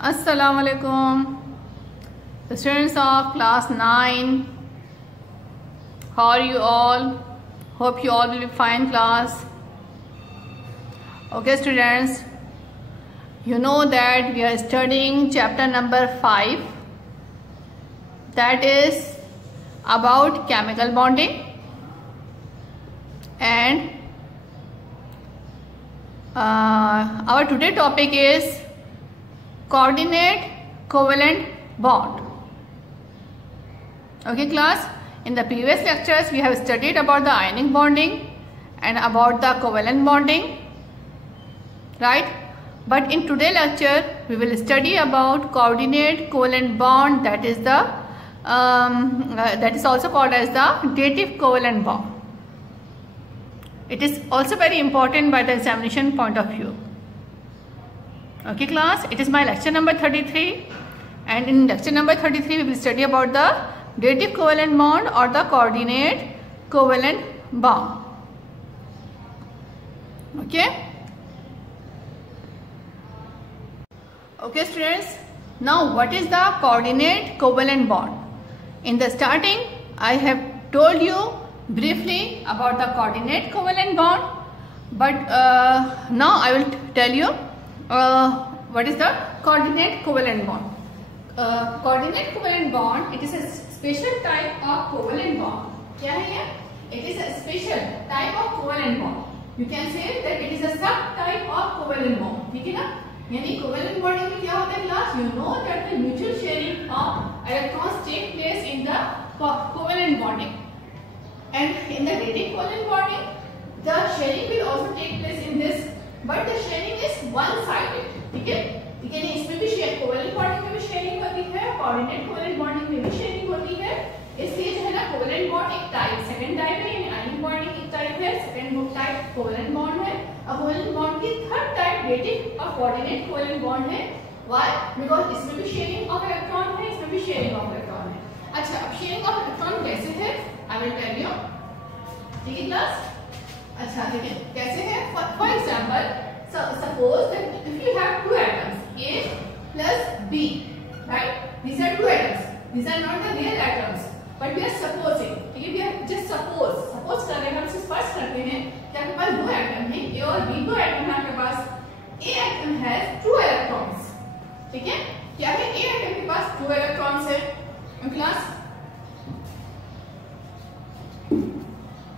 Assalamualaikum, the students of class 9. How are you all? Hope you all will be fine class. Okay students, you know that we are studying chapter number 5, that is about chemical bonding, and our today topic is coordinate covalent bond. Okay class, in the previous lectures we have studied about the ionic bonding and about the covalent bonding, right? But in today's lecture we will study about coordinate covalent bond, that is the that is also called as the dative covalent bond. It is also very important by the examination point of view. Okay class, it is my lecture number 33, and in lecture number 33 we will study about the dative covalent bond or the coordinate covalent bond. Okay. Okay students, now what is the coordinate covalent bond? In the starting I have told you briefly about the coordinate covalent bond, but now I will tell you what is the coordinate covalent bond. Coordinate covalent bond, it is a special type of covalent bond. क्या है ये? It is a special type of covalent bond. You can say that it is a subtype of covalent bond. ठीक है ना? यानी covalent bonding में क्या होता है class? You know that the mutual sharing of electrons take place in the covalent bonding, and in the dative covalent bonding, the sharing will also take place in this. But the sharing is one sided. ठीक है, ठीक है, इसमें भी share covalent bonding में भी sharing होती है, कोऑर्डिनेट कोवेलेंट बॉन्डिंग में भी शेयरिंग होती है. इसलिए जो है ना कोवेलेंट बॉन्ड एक टाइप सेकंड टाइप है, यानी आयनिक बॉन्डिंग एक टाइप है, सेकंड टाइप कोवेलेंट बॉन्ड है. अब कोवेलेंट बॉन्ड की थर्ड टाइप डेटिव और कोऑर्डिनेट कोवेलेंट बॉन्ड है. व्हाई? बिकॉज़ इसमें भी शेयरिंग ऑफ इलेक्ट्रॉन है, इसमें भी शेयरिंग ऑफ इलेक्ट्रॉन है. अच्छा, अब शेयरिंग ऑफ इलेक्ट्रॉन कैसे है आई विल टेल यू. ठीक है क्लास. अच्छा देखिए कैसे है. For example, so suppose that if you have two atoms A plus B, right? These are two atoms. These are not the real atoms, but we are supposing. ठीक है, we are just suppose कर रहे हैं. हम सिर्फ first करते हैं कि आपके पास दो एटम हैं, A और B. दो एटम है आपके पास. A atom has two electrons. ठीक है, क्या है? A atom के पास two electrons है. Class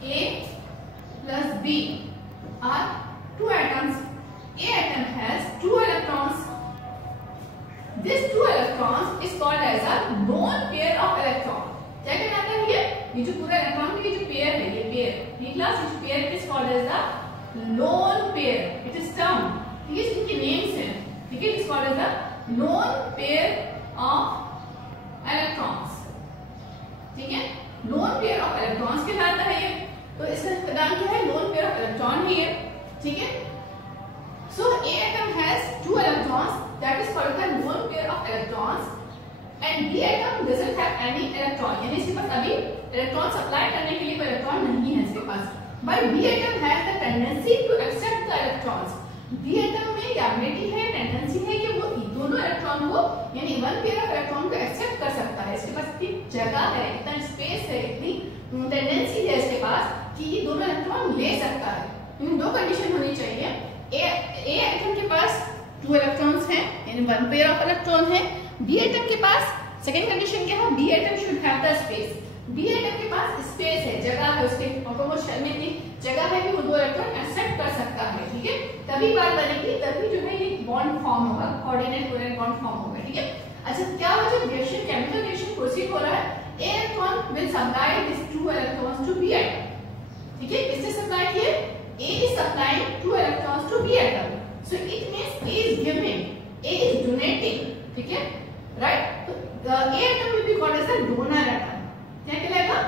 A plus B are two atoms. A atom has two electrons. This two electrons is called as a lone pair of electron. क्या कहलाता है ये जो पूरा इलेक्ट्रॉन की जो पेयर है, ये पेयर, ये क्लास इस pair is called as the lone pair. It is term. ठीक है, इसके नेम्स हैं. ठीक है, it is called as the lone pair of electrons. ठीक है, लोन पेयर ऑफ इलेक्ट्रॉन्स कहलाता है ये. तो इसका नाम क्या है? लोन पेयर ऑफ इलेक्ट्रॉन है ये. ठीक है. So A atom has two electrons, that is called the lone pair of electrons, and B atom doesn't have any electron. यानी इसके पास अभी इलेक्ट्रॉन सप्लाई करने के लिए कोई इलेक्ट्रॉन नहीं है इसके पास. But B atom has the tendency to accept the electrons. B atom में क्या एबिलिटी है, टेंडेंसी है कि वो दोनों इलेक्ट्रॉन को यानी वन पेयर ऑफ इलेक्ट्रॉन को एक्सेप्ट कर सकता है. इसके पास इतनी जगह है, इतना स्पेस है, इतनी टेंडेंसी है इसके पास कि ये दोनों इलेक्ट्रॉन ले सकता है. इन दो कंडीशन होनी चाहिए. A एटम के पास टू इलेक्ट्रॉन्स हैं, यानी वन पेयर ऑफ इलेक्ट्रॉन है. B एटम के पास सेकंड कंडीशन क्या है? B atom should have the space. B atom के पास स्पेस है, जगह है, उसके ऑटोमोस्ट शेल में इतनी जगह है कि वो दो इलेक्ट्रॉन एक्सेप्ट कर सकता है. ठीक है, तभी बात बनेगी, तभी जो है ये बॉन्ड फॉर्म होगा, कोऑर्डिनेट कोवेलेंट बॉन्ड फॉर्म होगा. ठीक है. अच्छा, क्या हो जब रिएक्शन केमिकल रिएक्शन प्रोसीड हो रहा है, A electron will supply this two electrons to B atom. ठीक है, किससे सप्लाई किए? A is supplying two electrons to B atom. So it means A is giving, A is donating. ठीक है, right? So the A atom will be called as a donor atom. क्या कहलाएगा?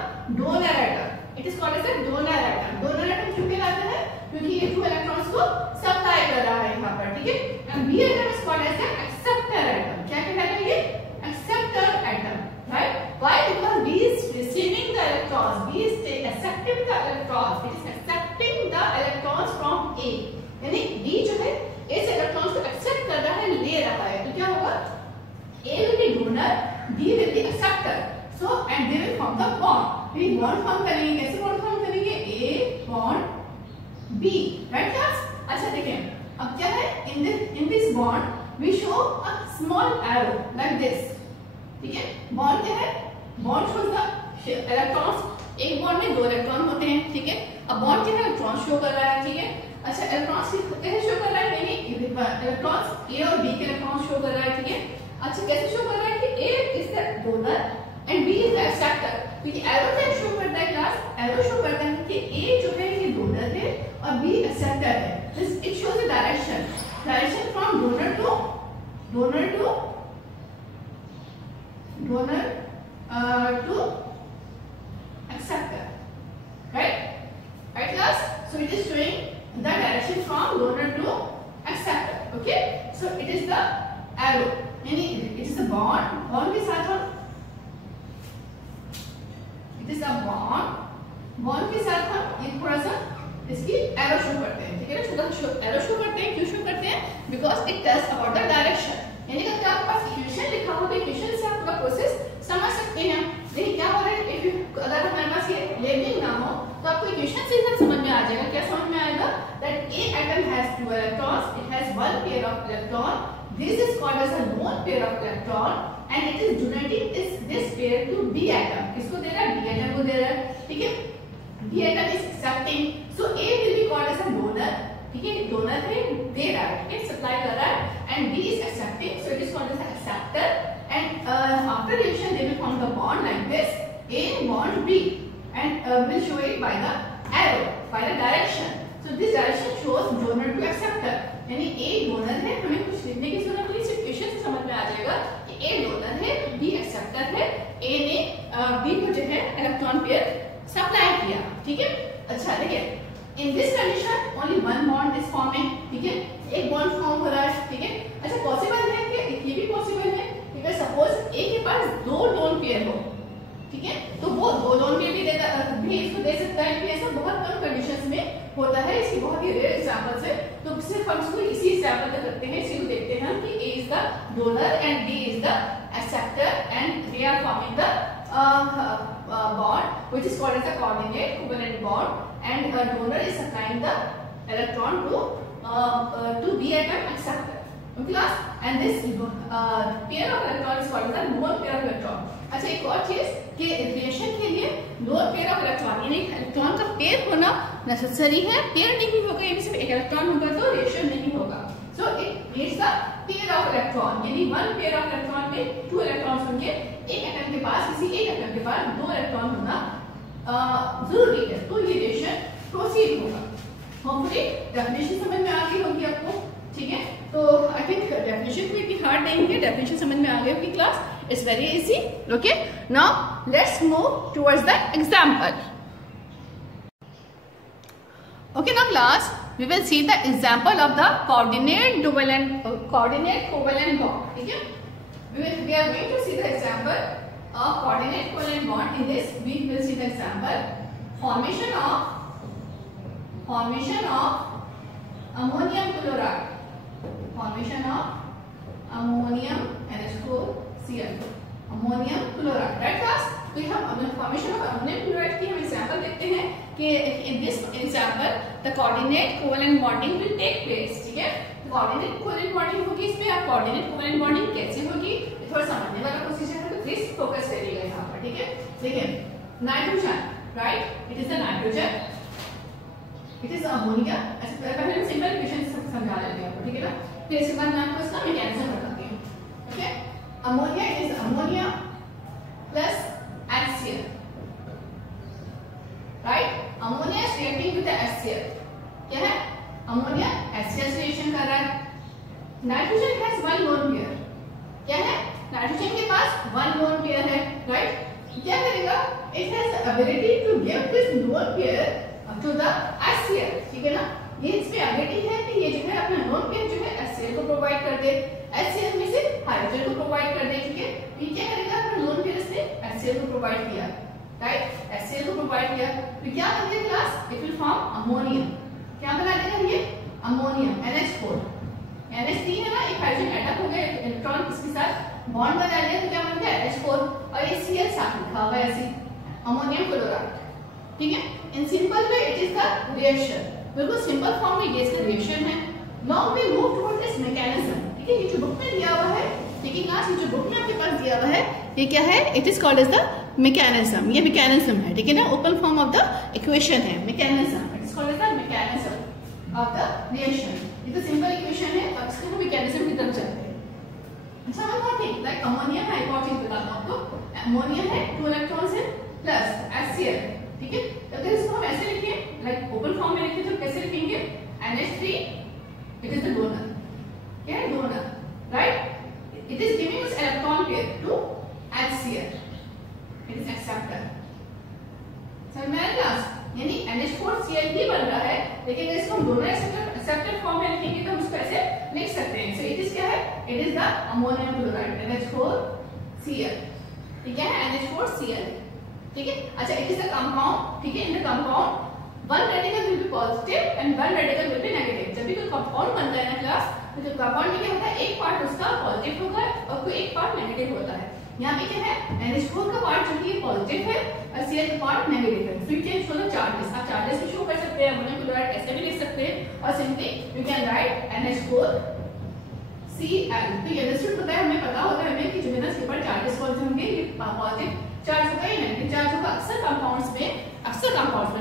Donor atom. It is called as a donor atom. Donor atom क्यों कहलाता है? क्योंकि ये two electrons को सप्लाई कर रहा है यहाँ पर. ठीक है. And B atom is called as a acceptor atom. क्या कहलाता है ये? Acceptor atom, right? Why? Because B is receiving the electrons. B is accepting the electrons. It is accepting the electrons from A. यानी B जो है इस electrons को accept कर A will be donor, B will be acceptor. So and they will form the bond. We bond form करेंगे, कैसे bond form करेंगे? A bond B, right class? अच्छा देखिए, अब क्या है? In this bond we show a small arrow like this. ठीक है? Bond क्या है? Bond shows the electrons. एक बॉन्ड में 2 इलेक्ट्रॉन होते हैं, ठीक है? अब बॉन्ड क्या है? इलेक्ट्रॉन शो कर रहा है, ठीक है? अच्छा इलेक्ट्रॉन्स कैसे शो कर रहा है? यानी इलेक्ट्रॉन्स ए और बी के इलेक्ट्रॉन्स शो कर रहा है, ठीक है? अच्छा कैसे शो कर रहा है कि A is the donor and B is the acceptor. तो ये एरो क्या शो करता है क्लास? एरो शो करता है कि ए जो है ये डोनर है और बी एक्सेप्टर है। This it shows the direction from donor to acceptor, right class? So it is showing the direction from donor to acceptor. Okay, so it is the arrow, यानी it is a bond के साथ हम it is a bond के साथ हम एक थोड़ा सा इसकी एरो शो करते हैं, ठीक है ना? छोटा सा एरो शो करते हैं, क्यों शो करते हैं? Because it tells about the direction. यानी अगर आपके पास इक्वेशन लिखा हो तो इक्वेशन से आप पूरा प्रोसेस समझ सकते हैं। देखिए क्या हो रहा है, अगर हमारे पास ये लेबलिंग ना हो तो आपको इक्वेशन से ही समझ में आ जाएगा। क्या समझ में आएगा? That A atom has 2 electrons, it has 1 pair of electron, this is called as a lone pair of electron and it is donating this pair to B atom. किसको दे रहा है? बी एटम को दे रहा है, ठीक है? B atom is accepting, so A will be called as a donor, ठीक है? डोनर है, दे रहा है, ठीक है? सप्लाई कर रहा है, and B is accepting, so it is called as acceptor. And after reaction they will form the bond like this, A bond B, and will show it by the arrow, by the direction. So this direction shows donor to acceptor. यानी A donor है, हमें कुछ लिखने की जरूरत नहीं, सिर्फ equation से समझ में आ जाएगा कि A donor है, B acceptor है, A ने B को जो है इलेक्ट्रॉन पेयर सप्लाई किया, ठीक है? अच्छा देखिए, in this condition only one bond is forming, ठीक है? एक बॉन्ड फॉर्म हो रहा है, ठीक है? अच्छा पॉसिबल है कि ये भी पॉसिबल है सपोज ए के पास 2 लोन पेयर हो, ठीक है? तो वो 2 लोन पेयर भी इसको दे सकता है, कि ऐसा बहुत कम कंडीशंस में होता है, इसकी बहुत ही रेयर एग्जांपल्स है। तो सिर्फ हम इसको इसी एग्जांपल तक रखते हैं, इसी को देखते हैं कि A is the donor and B is the acceptor and they are forming the bond which is called as a coordinate covalent bond and a donor is supplying the electron to B atom acceptor. Okay class, and this pair of electron is called as a lone pair of electron. अच्छा एक और चीज कि reaction के लिए lone pair of electron यानी electron का pair होना नेसेसरी है, पेयर नहीं होगा यानी सिर्फ एक इलेक्ट्रॉन होगा तो रिएक्शन नहीं होगा। So it needs the pair of electron, यानी 1 pair of electron में 2 इलेक्ट्रॉन्स होंगे, एक एटम के पास किसी एक एटम के पास 2 इलेक्ट्रॉन होना जरूरी है, तो ये रिएक्शन प्रोसीड होगा। होपफुली डेफिनेशन समझ में आ गई होगी आपको, ठीक है? तो आई थिंक डेफिनेशन कोई भी हार्ड नहीं है, डेफिनेशन समझ में आ गई होगी class, it's very easy. Okay, now let's move towards the example. Okay now class we will see the example of the coordinate covalent bond, ठीक है? we are going to see the example of coordinate covalent bond. In this we will see the example formation of ammonium chloride, formation of ammonium NH4Cl, ammonium chloride, right class? तो हम formation of ammonium chloride की हम example देखते हैं कि in this example the coordinate covalent bonding will take place, ठीक है? Coordinate covalent bonding होगी इसमें। आप कोऑर्डिनेट कोवेलेंट बॉन्डिंग कैसे होगी थोड़ा समझने वाला प्रोसीजर है, तो प्लीज फोकस करिएगा यहाँ पर, ठीक है? देखिए nitrogen, right, it is the nitrogen, it is ammonia. अच्छा पहले हम सिंपल इक्वेशन समझा लेते हैं आपको, ठीक है ना? फिर इसके बाद मैं आपको इसका मैकेनिज्म बताती हूँ, okay? Ammonia is ammonia plus HCl, right? Ammonia is reacting with the HCl, क्या है? अमोनिया HCl से रिएक्शन कर रहा है। नाइट्रोजन हैज 1 लोन पेयर, क्या है? नाइट्रोजन के पास 1 लोन पेयर है, राइट? क्या करेगा? It has the ability to give this lone pair to the HCl, ठीक है ना? ये इसमें एबिलिटी है कि ये जो है अपना लोन पेयर जो है HCl को प्रोवाइड कर दे, HCl में से हाइड्रोजन को प्रोवाइड कर दे, ठीक है? ये क्या करेगा? अपना लोन पेयर इसने HCl को प्रोवाइड किया, राइट? HCl को प्रोवाइड किया, तो क्या बनेगा class? It will form ammonium. क्या बना देगा ये? अमोनियम NH4, NH3 है ना, एक हाइड्रोजन एटम हो गया, इलेक्ट्रॉन इसके साथ बॉन्ड बना लिया तो क्या बन गया H4 और ये Cl साथ लिखा हुआ है ऐसे अमोनियम क्लोराइड, ठीक है। In simple way it is the reaction, बिल्कुल सिंपल फॉर्म में ये इसका रिएक्शन है। Now we move toward this mechanism, ठीक है। ये जो बुक में दिया हुआ है, ठीक है क्लास, ये जो बुक में आपके पास दिया हुआ है ये क्या है, it is called as the mechanism, ये मैकेनिज्म है, ठीक है ना, open form of the equation है mechanism, it is called as the mechanism of the reaction. ये तो सिंपल इक्वेशन है, अब इसके हम मैकेनिज्म की तरफ चलते हैं। अच्छा one more thing, like ammonia है, एक और चीज बताता हूं आपको, अमोनिया है 2 इलेक्ट्रॉन्स है प्लस HCl, ठीक है। अगर इसको हम ऐसे लिखें, लाइक ओपन फॉर्म में लिखें तो कैसे लिखेंगे, NH3 it is the donor, क्या है donor, right, it is giving us electron pair to HCl, it is acceptor। समझ में आया क्लास, यानी NH4Cl भी बन रहा है, लेकिन अगर इसको हम डोनर एक्सेप्टर फॉर्म में लिखेंगे तो हम इसको ऐसे लिख सकते हैं। सो इट इज क्या है, it is the ammonium chloride NH4Cl, ठीक है, NH4Cl, ठीक है। अच्छा इट इज द कंपाउंड, ठीक है, in the compound one radical will be positive and one radical will be negative. जब भी कोई कंपाउंड बनता है ना क्लास, तो जो कंपाउंड में क्या होता है, एक पार्ट उसका पॉजिटिव होगा और कोई एक पार्ट नेगेटिव होता है। यहाँ पे क्या है, NH4 का पार्ट जो कि पॉजिटिव है और Cl का पार्ट नेगेटिव है। फिर क्या शो द चार्जेस, आप चार्जेस भी शो कर सकते हैं, अमोनियम क्लोराइड ऐसे भी लिख सकते हैं और simply you can write NH4Cl। तो ये अंडरस्टूड होता है, हमें पता होता है हमें कि जो बिना के ऊपर चार्जेस कौन से होंगे, ये पॉजिटिव चार्ज होगा या नेगेटिव चार्ज होगा। अक्सर कंपाउंड्स में,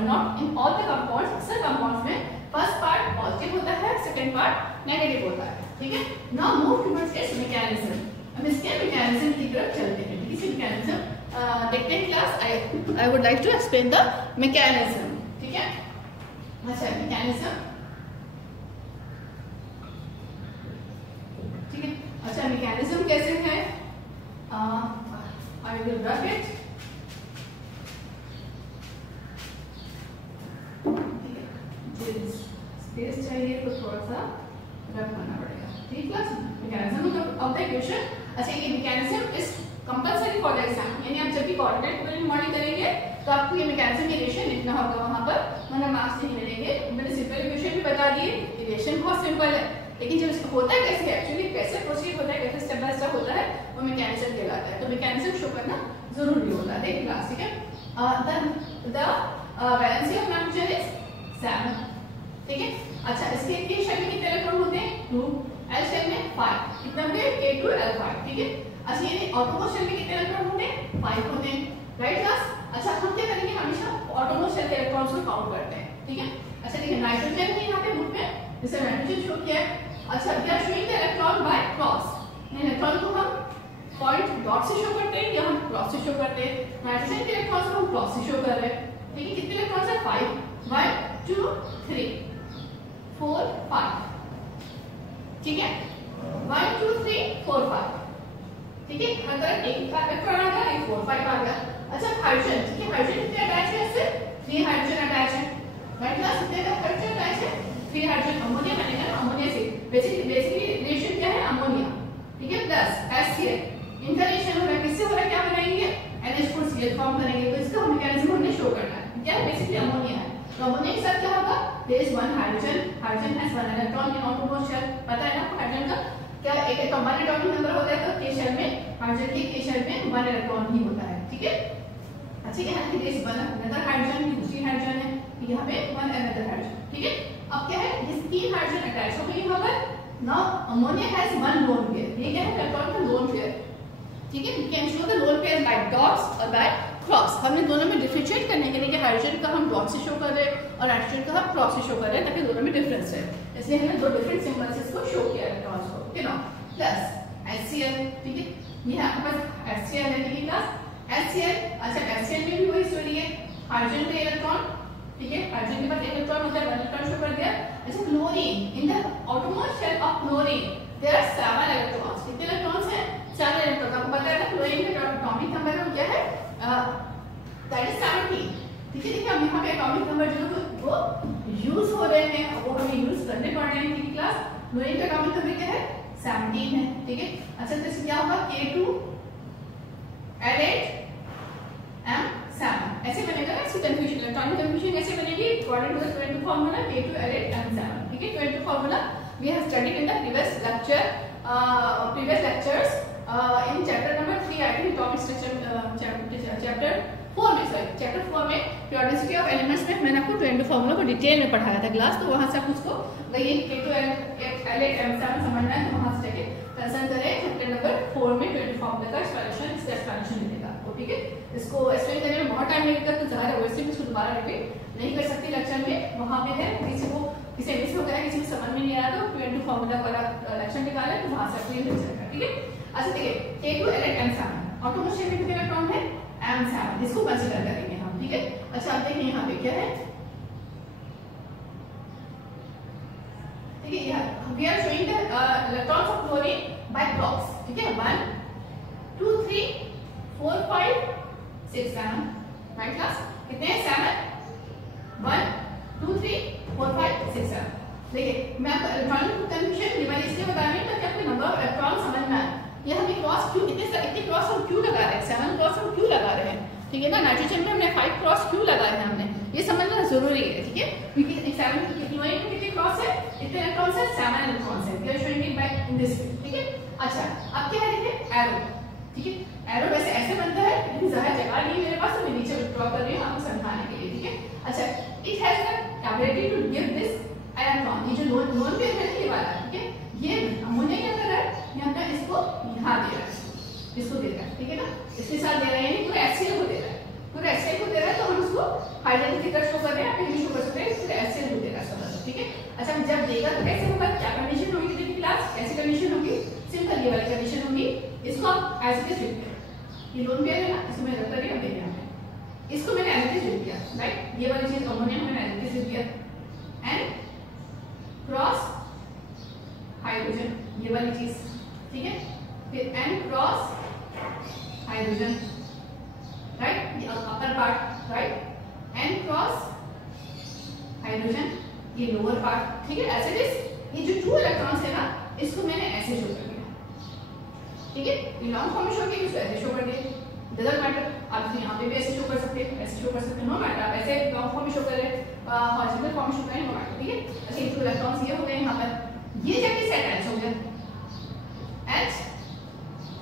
not in all the compounds, अक्सर कंपाउंड्स में फर्स्ट पार्ट पॉजिटिव होता है, सेकंड पार्ट नेगेटिव होता है, ठीक है। Now move towards it's mechanism, हम इसके मैकेनिज्म की तरफ चलते हैं। इसी मैकेनिज्म देखते हैं class, I would like to explain the mechanism, ठीक है। अच्छा मैकेनिज्म, ठीक है। अच्छा मैकेनिज्म कैसे है, I will rub it, space चाहिए तो थोड़ा सा रब करना पड़ेगा, ठीक है। मैकेनिज्म ऑफ द इक्वेशन, अच्छा ये mechanism is compulsory for the exam, यानी आप जब भी कोऑर्डिनेट मॉडल करेंगे तो आपको ये मैकेनिज्म की रिलेशन लिखना होगा वहां पर, वरना मार्क्स नहीं मिलेंगे। मैंने सिंपल इक्वेशन भी बता दिए, रिलेशन बहुत सिंपल है, लेकिन जब इसको होता है कैसे, एक्चुअली कैसे प्रोसीड होता है, कैसे स्टेप बाय स्टेप होता है, वो मैकेनिज्म कहलाता है। तो मैकेनिज्म शो करना जरूरी होता है क्लास, ठीक है। The valency of nitrogen is 7, ठीक है। अच्छा इसके के शेल में कितने इलेक्ट्रॉन होते हैं, 2, L शेल में 5, कितना होंगे K2L5, ठीक है। अच्छा ये ऑटोमोस शेल में कितने इलेक्ट्रॉन होंगे, 5 होते हैं, राइट क्लास। अच्छा हम क्या करेंगे, हमेशा ऑटोमोस शेल के इलेक्ट्रॉन्स को काउंट करते हैं, ठीक है। अच्छा देखिए नाइट्रोजन है यहाँ पे बुक में, जैसे नाइट्रोजन शो किया है। अच्छा we are showing the electron by cross, electron को हम पॉइंट डॉट से शो करते हैं या हम क्रॉस से शो करते हैं। नाइट्रोजन के इलेक्ट्रॉन्स को हम क्रॉस से शो कर रहे हैं, ठीक है। कितने इलेक्ट्रॉन्स है, 5, 1 2 3 4 5, ठीक है, 1 2 3 4 5, ठीक है। अगर एक इलेक्ट्रॉन आ गया, एक 4 5 आ गया। अच्छा हाइड्रोजन, ठीक है, हाइड्रोजन कितने अटैच है इससे, 3 हाइड्रोजन अटैच है, राइट क्लास। कितने का हाइड्रोजन अटैच है, 3 हाइड्रोजन, अमोनिया बनेगा ना, अमोनिया से बेसिकली रिलेशन क्या है, अमोनिया, ठीक है, प्लस HCl, इनका रिलेशन हो रहा है, किससे हो रहा है, क्या बनाएंगे, NH4Cl फॉर्म करेंगे। तो इसका मैकेनिज्म हमने शो करना है, क्या बेसिकली अमोनिया है। तो अमोनिया के साथ क्या होगा, there is one hydrogen, hydrogen has one electron in outermost shell, पता है ना आपको हाइड्रोजन का क्या, एक एटॉम 1 एटॉमिक नंबर होता है, तो के शेल में हाइड्रोजन के के शेल में 1 इलेक्ट्रॉन ही होता है, ठीक है। अच्छा यहाँ पे there is one another hydrogen, दूसरी हाइड्रोजन है, यहाँ पे 1 another hydrogen, ठीक है। अब क्या है, ये 3 हाइड्रोजन अटैच हो गए यहाँ पर। Now ammonia has 1 lone pair, ये क्या है, इलेक्ट्रॉन का लोन पेयर, ठीक है। We can show the lone pair by dots और बाय क्रॉस। हमने दोनों में डिफरेंशिएट करने के लिए कि हाइड्रोजन का हम डॉट से शो कर रहे हैं और नाइट्रोजन का हम क्रॉस से शो कर रहे हैं, ताकि दोनों में डिफरेंस है, इसलिए हमने दो डिफरेंट सिंबल्स इसको शो किया इलेक्ट्रॉन्स को, ठीक है ना। प्लस HCl, ठीक है, ये आपके पास HCl है, ठीक है क्लास, HCl। अच्छा HCl में भी वही स्टोरी है, हाइड्रोजन का इलेक्ट्रॉन, ठीक है, हाइड्रोजन के पास एक इलेक्ट्रॉन होता है, 1 इलेक्ट्रॉन शो कर दिया। अच्छा chlorine, in the outermost shell of chlorine there are 7 electrons, कितने इलेक्ट्रॉन्स हैं, 7 इलेक्ट्रॉन। आपको पता है ना क्लोरीन का एटॉमिक नंबर क्या है, दैट इज 17, ठीक है। देखिए अब यहाँ पे एटॉमिक नंबर जो वो यूज हो रहे हैं, वो हमें यूज करने पड़ रहे हैं, ठीक है क्लास। क्लोरीन का एटॉमिक नंबर क्या है, 17 है, ठीक है। अच्छा तो इसमें क्या होगा, K2L8M7 ऐसे बनेगा ना, इसकी कंफ्यूजन, इलेक्ट्रॉनिक कंफ्यूजन कैसे बनेगी, according to the 22 formula K2L8M7, ठीक है। 22 formula we have studied in the previous lectures in chapter number 3 I think atomic structure chapter 4 में periodicity ऑफ एलिमेंट्स में मैंने आपको 22 फार्मूला को डिटेल में पढ़ाया था क्लास, तो वहां से आप उसको ये K2L8 M7 समझना है तो वहां से जाके कंसर्न करें चैप्टर नंबर 4 में 22 फार्मूला का एक्सप्लेनेशन मिलेगा आपको, ठीक है। इसको एक्सप्लेन करने में बहुत टाइम लगेगा तो ज़्यादा वैसे भी इसको दोबारा रिपीट नहीं कर सकती लेक्चर में, वहां पे है किसी मिस हो गया, किसी को समझ में नहीं आया तो 22 फार्मूला वाला लेक्चर निकाले तो वहां से आपको ये मिल जाएगा, ठीक है। अच्छा देखिए K2L8 M7 ऑटोमोशन में कितने इलेक्ट्रॉन है M7, जिसको कंसीडर करेंगे हम, ठीक है। अच्छा अब देखिए यहाँ पे क्या है, ठीक है, we are showing the electrons of chlorine by blocks, ठीक है। 1 2 3 4 5 6 7 राइट क्लास, कितने हैं 7 1 2 3 4 5 6 7। देखिए मैं आपको इलेक्ट्रॉनिक कंफ्यूजन डिवाइस इसलिए बता रही हूँ ताकि आपको नंबर ऑफ इलेक्ट्रॉन समझ में आए। ये हमने क्रॉस क्यों इतने क्रॉस हम क्यों लगा रहे हैं, 7 क्रॉस हम क्यों लगा रहे हैं, ठीक है ना। नाइट्रोजन में हमने 5 क्रॉस क्यों लगाए हैं हमने, ये समझना जरूरी है, ठीक है। क्योंकि 7 क्लोरीन में कितने क्रॉस है, कितने इलेक्ट्रॉन्स है, 7 इलेक्ट्रॉन्स है। We are showing it by in this way, ठीक है। अच्छा अब क्या है देखिए एरो, ठीक है। एरो वैसे ऐसे बनता है लेकिन ज्यादा जगह नहीं मेरे पास तो मैं नीचे ड्रॉ कर रही हूँ आपको समझाने के लिए, ठीक है। अच्छा it has the ability to give this electron, ये जो लोन पेयर है ये वाला, ठीक है। ये अमोनिया क्या कर रहा है, यहाँ पे इसको यहाँ दे रहा है, इसको दे रहा है, ठीक है ना, इसके साथ दे रहा है, यानी पूरा HCl को दे रहा है, पूरा HCl को दे रहा है तो हम इसको हाइड्रोजन की तरह शो कर रहे हैं, आप शो कर सकते हैं पूरा HCl को दे रहा है सब, ठीक है। अच्छा जब देगा तो कैसे होगा, क्या कंडीशन होगी देखिए क्लास, कैसी कंडीशन होगी, सिंपल ये वाली कंडीशन होगी, इसको आप एज इट इज लिख दें, ये लोन पेयर है ना, इसको मैं रख कर रही हूं देखिए यहाँ पे, इसको मैंने एज इट इज लिख दिया, राइट। ये वाली चीज अमोनिया मैंने एज इट इज लिख दिया एंड क्रॉस हाइड्रोजन, ये वाली चीज, ठीक है। फिर एन क्रॉस हाइड्रोजन, राइट, ये upper part, right, N cross hydrogen, ये लोअर पार्ट, ठीक है। ऐसे दिस ये जो 2 इलेक्ट्रॉन्स है ना, इसको मैंने ऐसे शो कर दिया, ठीक है। ये लॉन्ग फॉर्म में शो किया, इसको ऐसे शो कर दिया, डजंट मैटर, आप यहाँ पे भी ऐसे शो कर सकते हैं, ऐसे शो कर सकते हैं, नो मैटर, आप ऐसे लॉन्ग फॉर्म में शो कर रहे हैं, हॉरिजॉन्टल फॉर्म में शो करें, नो मैटर, ठीक है। अच्छा ये 2 इलेक्ट्रॉन्स ये हो गए यहाँ पर, ये जाके सेट H हो गया, H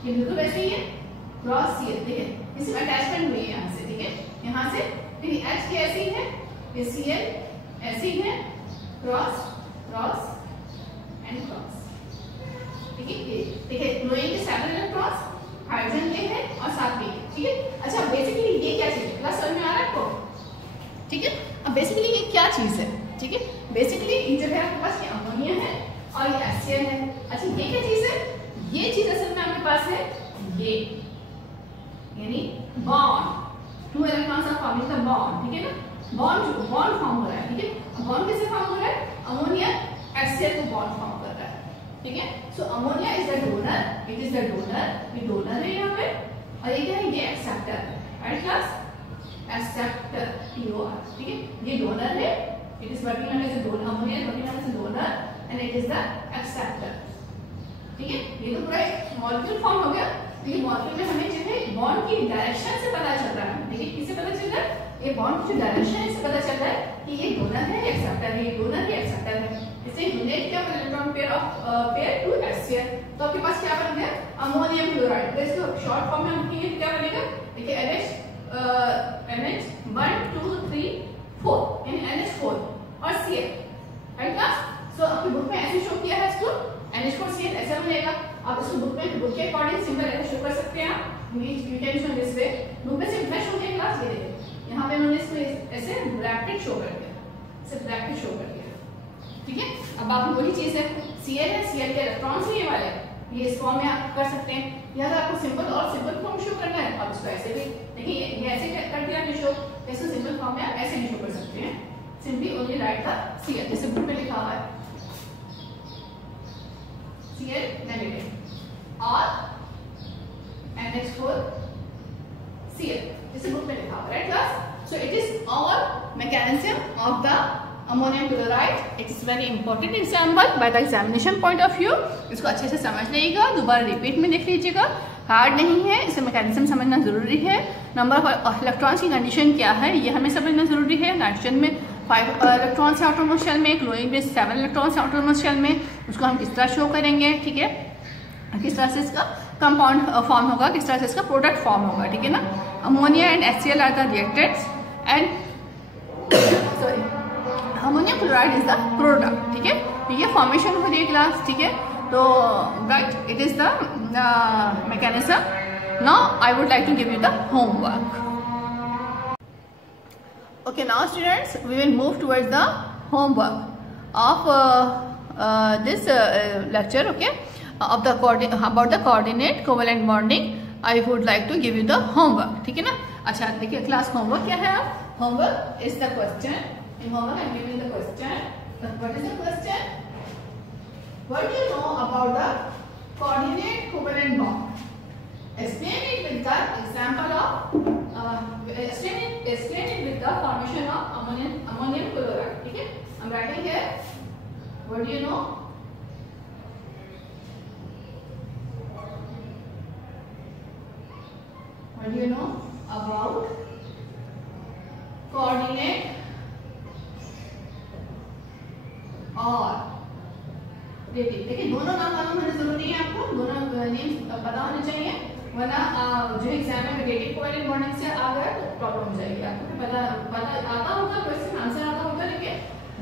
ये बिल्कुल वैसे ही है, क्रॉस Cl, देखिए इसमें अटैचमेंट हुई है यहाँ से, ठीक है, यहाँ से, फिर H की ऐसी है, ये Cl ऐसी है, क्रॉस क्रॉस एंड क्रॉस, ठीक है। ये देखिए क्लोरीन के 7 इलेक्ट्रॉन्स, हाइड्रोजन के हैं और साथ में, ठीक है। अच्छा बेसिकली ये क्या चीज है, क्लास समझ में आ रहा है आपको, ठीक है। अब बेसिकली ये क्या चीज है, ठीक है। बेसिकली ये जो है आपके पास ये अमोनिया है और ये HCl है। अच्छा ये क्या चीज है, ये चीज असल में आपके पास है ये, यानी bond, 2 electrons are forming the bond, ठीक है ना, बॉन्ड फॉर्म हो रहा है, ठीक है। बॉन्ड कैसे फॉर्म हो रहा है, अमोनिया HCl को बॉन्ड फॉर्म कर रहा है, ठीक है। So ammonia is the donor, it is the donor, ये डोनर है यहाँ पे, और ये क्या है, ये एक्सेप्टर है, राइट क्लास, एक्सेप्टर TOR, ठीक है। ये डोनर है, it is working on as a donor, ammonia is working on as a donor and it is the acceptor, ठीक है। ये तो पूरा एक मॉलिक्यूल फॉर्म हो गया, तो ये मॉलिक्यूल में हमें जो है बॉन्ड की डायरेक्शन से पता चल रहा है, देखिए किससे पता चल रहा है, ये बॉन्ड की जो डायरेक्शन है इससे पता चल रहा है कि ये डोनर है, एक्सेप्टर है, ये डोनर है, एक्सेप्टर है। इससे यूनिट क्या electron pair of pair to HCl, तो आपके पास क्या बन गया, अमोनियम क्लोराइड। तो इसको शॉर्ट फॉर्म में हम लिखेंगे क्या बनेगा, देखिए NH 1 2 3 4 यानी NH4 और Cl, राइट क्लास। सो आपकी बुक में ऐसे शो किया है इसको, NH4Cl ऐसा बनेगा। आप इसको बुक के अकॉर्डिंग सिंबल ऐसे शो कर सकते हैं आप, you can show this way. Book में सिर्फ शो किया क्लास, ये देखिए यहाँ पे उन्होंने इसको ऐसे ब्रैकेट शो कर दिया, सिर्फ ब्रैकेट शो कर दिया, ठीक है। अब बाकी वही चीज है, Cl है, Cl के इलेक्ट्रॉन्स ही ये वाले, ये इस फॉर्म में आप कर सकते हैं, या अगर आपको सिंपल और सिंपल फॉर्म शो करना है आप इसको ऐसे भी देखिए, ये ऐसे कर दिया आपने शो, इसको सिंपल फॉर्म में आप ऐसे भी शो कर सकते हैं, simply only right the Cl, जैसे बुक में लिखा हुआ है Cl नेगेटिव और NH4 Cl, जैसे बुक में लिखा हुआ है, right class. So it is all mechanism of the ammonium chloride, it is very important example by the examination point of view, इसको अच्छे से समझ लीजिएगा, दोबारा रिपीट में देख लीजिएगा, हार्ड नहीं है, इसे मैकेनिज्म समझना जरूरी है। नंबर ऑफ इलेक्ट्रॉन्स की कंडीशन क्या है ये हमें समझना जरूरी है। नाइट्रोजन में 5 इलेक्ट्रॉन्स है आउटरमोस्ट शेल में, क्लोरीन में 7 इलेक्ट्रॉन्स है आउटरमोस्ट शेल में, उसको हम किस तरह शो करेंगे, ठीक है, किस तरह से इसका कंपाउंड फॉर्म होगा, किस तरह से इसका प्रोडक्ट फॉर्म होगा, ठीक है ना। Ammonia and HCl are the reactants and sorry ammonium chloride is the product, ठीक है। तो ये फॉर्मेशन हो रही है क्लास, ठीक है। तो right, it is the mechanism. Now I would like to give you the homework. Okay, now students, we will move towards the homework of this lecture, okay, of the about the coordinate covalent bonding. I would like to give you the homework, ठीक है ना। अच्छा देखिए class, homework क्या है? Homework is the question. In homework I am giving the question. What is the question? What do you know about the coordinate covalent bond? Explain it with the example of explain it with the formation of ammonium chloride, ठीक है। I'm writing here. What do you know? What do you know about coordinate और dative? देखिए दोनों नाम मालूम होना जरूरी है आपको, दोनों नेम्स पता होने चाहिए, वरना जो एग्जाम में डेटिव कोवेलेंट बॉन्डिंग से आ गया तो प्रॉब्लम हो जाएगी। आपको पता आता होगा, क्वेश्चन आंसर आता होगा, लेकिन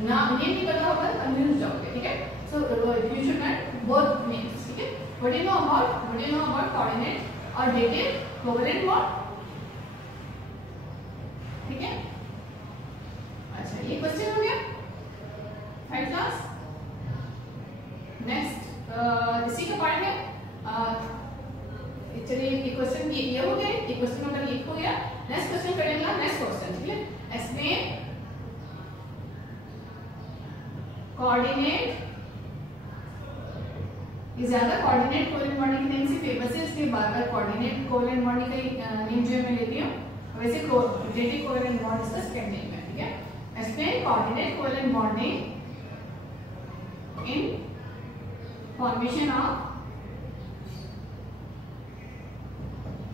नाम ये नहीं पता होगा तो कंफ्यूज हो जाओगे, ठीक है। So you should note both names, ठीक है। What do you know about coordinate और डेटिव कोवेलेंट बॉन्ड, ठीक है। अच्छा ये क्वेश्चन हो गया, फाइव क्लास। नेक्स्ट इसी का पार्ट है, चलिए ये क्वेश्चन ये हो गया, ये क्वेश्चन नंबर 1 हो गया। नेक्स्ट क्वेश्चन करेंगे, नेक्स्ट क्वेश्चन, ठीक है। एक्सप्लेन कोऑर्डिनेट ये ज्यादा कोऑर्डिनेट कोवेलेंट बॉन्डिंग के नेम से फेमस है, इसलिए बार-बार कोऑर्डिनेट कोवेलेंट बॉन्डिंग का नेम जो मैं लेती हूँ, वैसे डेटिव कोवेलेंट बॉन्ड इसका सेकंड नेम है, ठीक है। Explain coordinate covalent bonding in formation of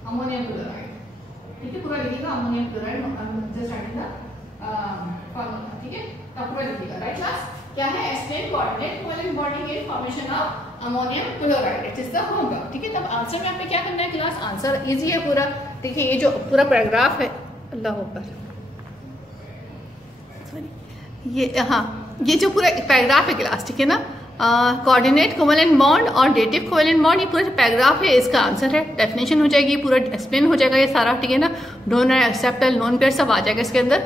ammonium chloride, ठीक है। पूरा लिखिएगा ammonium chloride, just writing the formula, ठीक है। तब पूरा लिखिएगा, राइट क्लास। क्या है? Explain coordinate covalent bonding in formation of ammonium chloride, it is the homework, ठीक है। तब आंसर में आपने क्या करना है क्लास, आंसर इजी है पूरा। देखिए ये जो पूरा पैराग्राफ है, अल्लाह अकबर, सॉरी ये हाँ, ये जो पूरा पैराग्राफ है क्लास, ठीक है ना। कोऑर्डिनेट कोवेलेंट बॉन्ड और डेटिव कोवेलेंट बॉन्ड, ये पूरा पैराग्राफ है, इसका आंसर है। डेफिनेशन हो जाएगी, पूरा एक्सप्लेन हो जाएगा ये सारा, ठीक है ना। डोनर, एक्सेप्टर, लोन पेयर सब आ जाएगा इसके अंदर।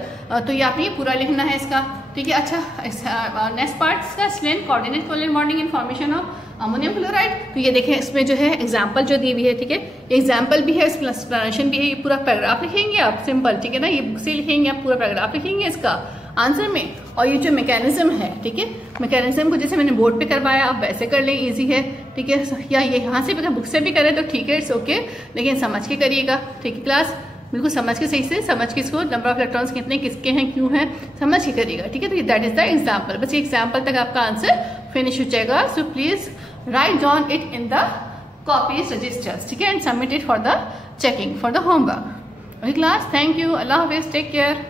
तो ये आपने पूरा लिखना है इसका, ठीक है। अच्छा नेक्स्ट पार्ट इसका explain coordinate covalent bonding in formation of ammonium chloride. तो ये देखें इसमें जो है एग्जाम्पल जो दी हुई है, ठीक है। एग्जाम्पल भी है, एक्सप्लेनेशन भी है, ये पूरा पैराग्राफ लिखेंगे आप सिंपल, ठीक है ना। ये बुक से लिखेंगे आप, पूरा पैराग्राफ लिखेंगे इसका आंसर में। और ये जो मैकेनिज्म है, ठीक है, मैकेनिज्म को जैसे मैंने बोर्ड पे करवाया आप वैसे कर लें, इजी है, ठीक है। या ये यहाँ से बुक से भी करें तो ठीक है, इट्स ओके, लेकिन समझ के करिएगा, ठीक है क्लास। बिल्कुल समझ के, सही से समझ के इसको, नंबर ऑफ इलेक्ट्रॉन्स कितने किसके हैं, क्यों हैं, समझ के करिएगा, ठीक है। तो दैट इज द एग्जाम्पल, बस ये एग्जाम्पल तक आपका आंसर फिनिश हो जाएगा। So please write down it in the copies registers, ठीक है, and submit it for the checking for the homework. Okay class, thank you, अल्लाह हाफिज, टेक केयर।